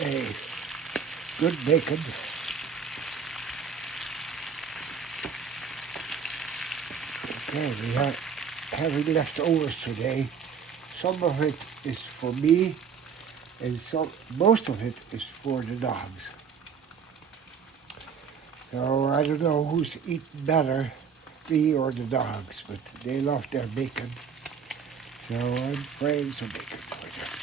a good bacon. Okay, we have having leftovers today. Some of it is for me, and most of it is for the dogs. So I don't know who's eating better, me or the dogs, but they love their bacon. So I'm frying some bacon for them.